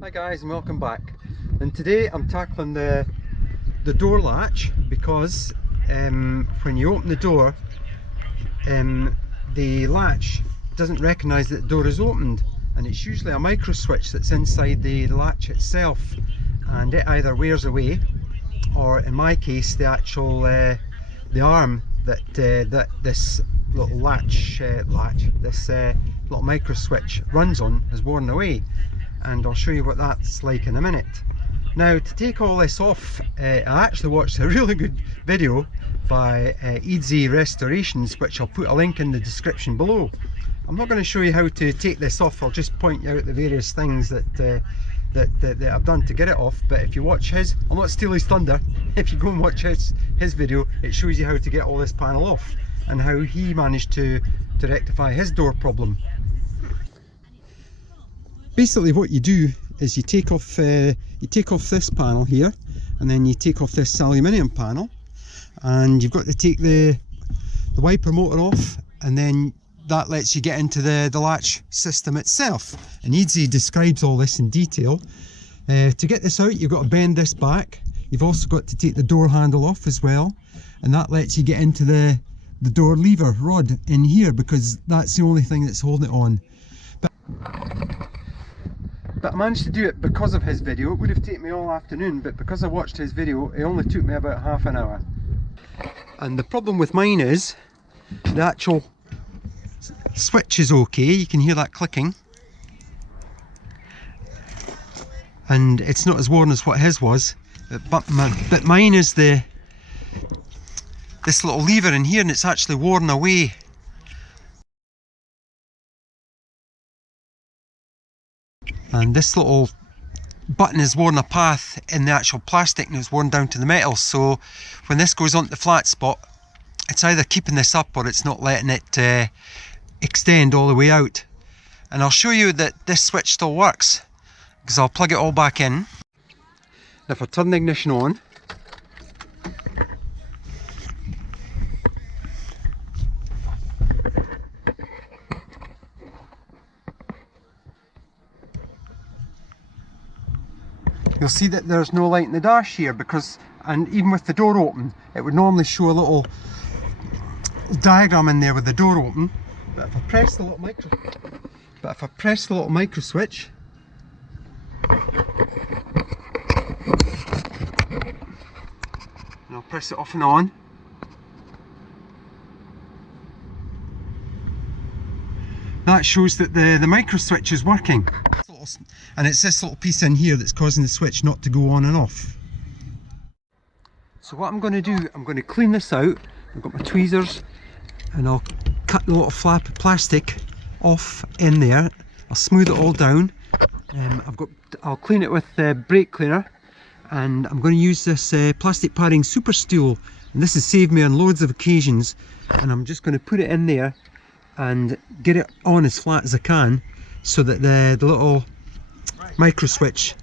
Hi guys, and welcome back. And today I'm tackling the door latch because when you open the door, the latch doesn't recognise that the door is opened, and it's usually a micro switch that's inside the latch itself, and it either wears away, or in my case the actual the arm that this little this little micro switch runs on has worn away. And I'll show you what that's like in a minute. Now, to take all this off, I actually watched a really good video by Audi Restorations, which I'll put a link in the description below. I'm not going to show you how to take this off, I'll just point out the various things that I've done to get it off. But if you watch his, I'll not steal his thunder, if you go and watch his video, it shows you how to get all this panel off and how he managed to rectify his door problem. Basically what you do is you take off this panel here, and then you take off this aluminium panel, and you've got to take the wiper motor off, and then that lets you get into the latch system itself. And Easy describes all this in detail. To get this out, you've got to bend this back. You've also got to take the door handle off as well, and that lets you get into the door lever rod in here, because that's the only thing that's holding it on. But I managed to do it because of his video. It would have taken me all afternoon, but because I watched his video, it only took me about half an hour. And the problem with mine is the actual switch is okay, you can hear that clicking, and it's not as worn as what his was, but mine is this little lever in here, and it's actually worn away. And this little button has worn a path in the actual plastic, and it's worn down to the metal, so when this goes onto the flat spot, it's either keeping this up or it's not letting it extend all the way out. And I'll show you that this switch still works, because I'll plug it all back in. If I turn the ignition on, you'll see that there's no light in the dash here, and even with the door open, it would normally show a little diagram in there with the door open. But if I press the little micro switch, and I'll press it off and on, that shows that the micro switch is working. And it's this little piece in here that's causing the switch not to go on and off. So what I'm going to do, I'm going to clean this out. I've got my tweezers, and I'll cut the little flap of plastic off in there. I'll smooth it all down. I'll clean it with brake cleaner, and I'm going to use this plastic padding super stool, and this has saved me on loads of occasions. And I'm just going to put it in there and get it on as flat as I can, so that the little micro switch,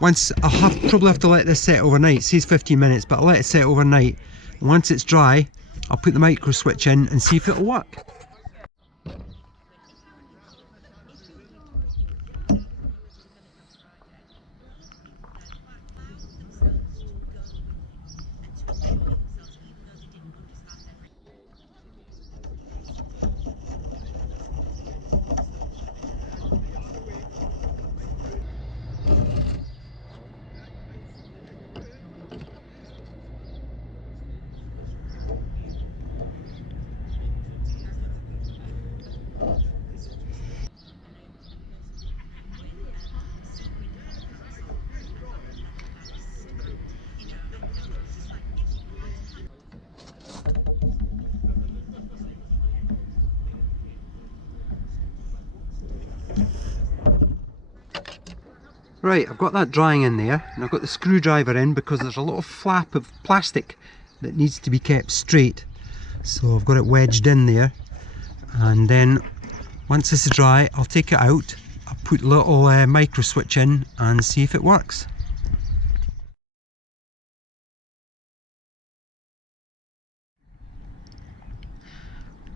once I'll probably have to let this set overnight. It says 15 minutes, but I'll let it set overnight, and once it's dry, I'll put the micro switch in and see if it'll work. Right, I've got that drying in there, and I've got the screwdriver in because there's a little flap of plastic that needs to be kept straight. So I've got it wedged in there, and then once this is dry, I'll take it out, I'll put a little micro switch in and see if it works.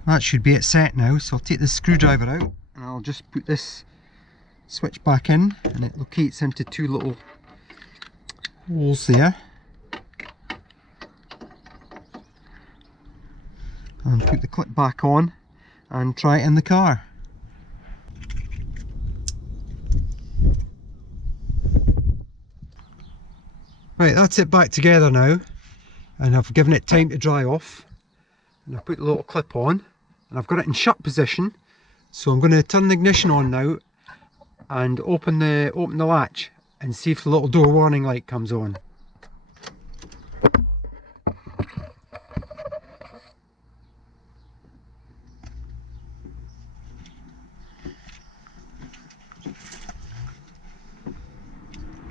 That should be it set now, so I'll take the screwdriver out and I'll just put this switch back in, and it locates into two little holes there. And put the clip back on and try it in the car. Right, that's it back together now, and I've given it time to dry off, and I've put the little clip on and I've got it in shut position. So I'm going to turn the ignition on now and open the latch and see if the little door warning light comes on.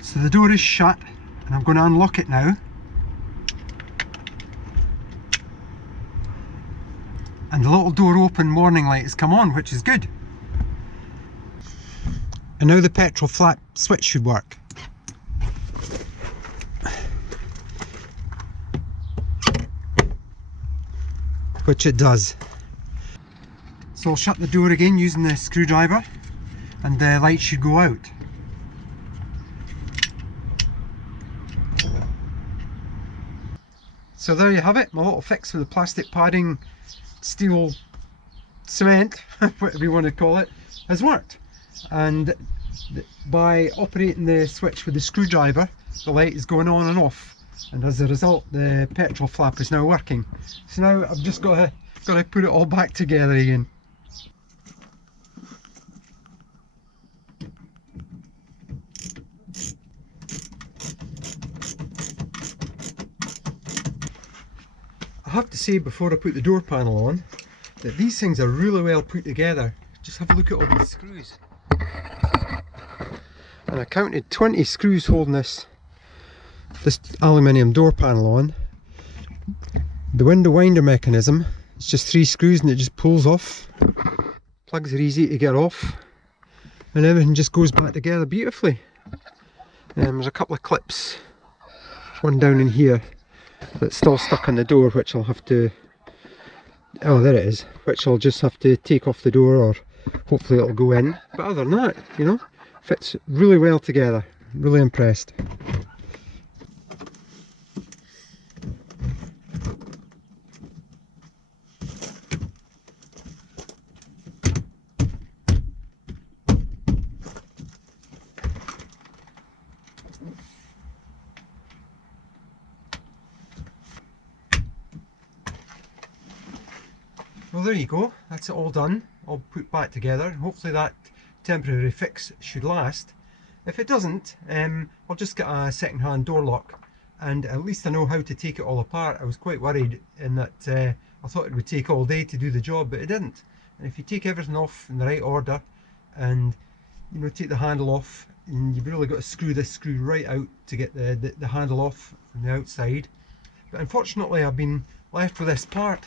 So the door is shut, and I'm going to unlock it now. And the little door open warning light has come on, which is good. And now the petrol flap switch should work. Which it does. So I'll shut the door again using the screwdriver, and the light should go out. So there you have it, my little fix with the plastic padding, steel cement, whatever you want to call it, has worked. And by operating the switch with the screwdriver, the light is going on and off, and as a result the petrol flap is now working. So now I've just got to put it all back together again. I have to say before I put the door panel on that these things are really well put together. Just have a look at all these screws. And I counted 20 screws holding this aluminium door panel on. The window winder mechanism, it's just 3 screws and it just pulls off. Plugs are easy to get off, and everything just goes back together beautifully. There's a couple of clips, one down in here, that's still stuck on the door, which I'll have to, oh there it is, which I'll just have to take off the door, or hopefully it'll go in. But other than that, you know, fits really well together. Really impressed. Well, there you go, that's it all done, all put back together. Hopefully that temporary fix should last. If it doesn't, I'll just get a second-hand door lock, and at least I know how to take it all apart. I was quite worried in that I thought it would take all day to do the job, but it didn't. And if you take everything off in the right order, and you know, take the handle off, and you've really got to screw this screw right out to get the handle off from the outside. But unfortunately I've been left with this part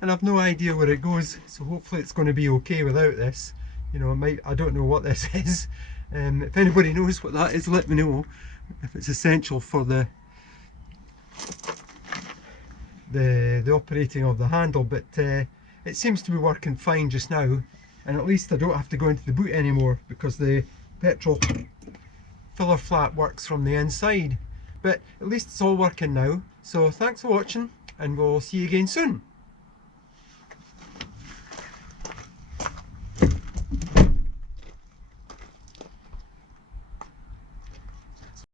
and I've no idea where it goes, so hopefully it's going to be okay without this. You know, I don't know what this is. If anybody knows what that is, let me know, if it's essential for the operating of the handle. But it seems to be working fine just now, and at least I don't have to go into the boot anymore, because the petrol filler flap works from the inside. But at least it's all working now. So thanks for watching, and we'll see you again soon.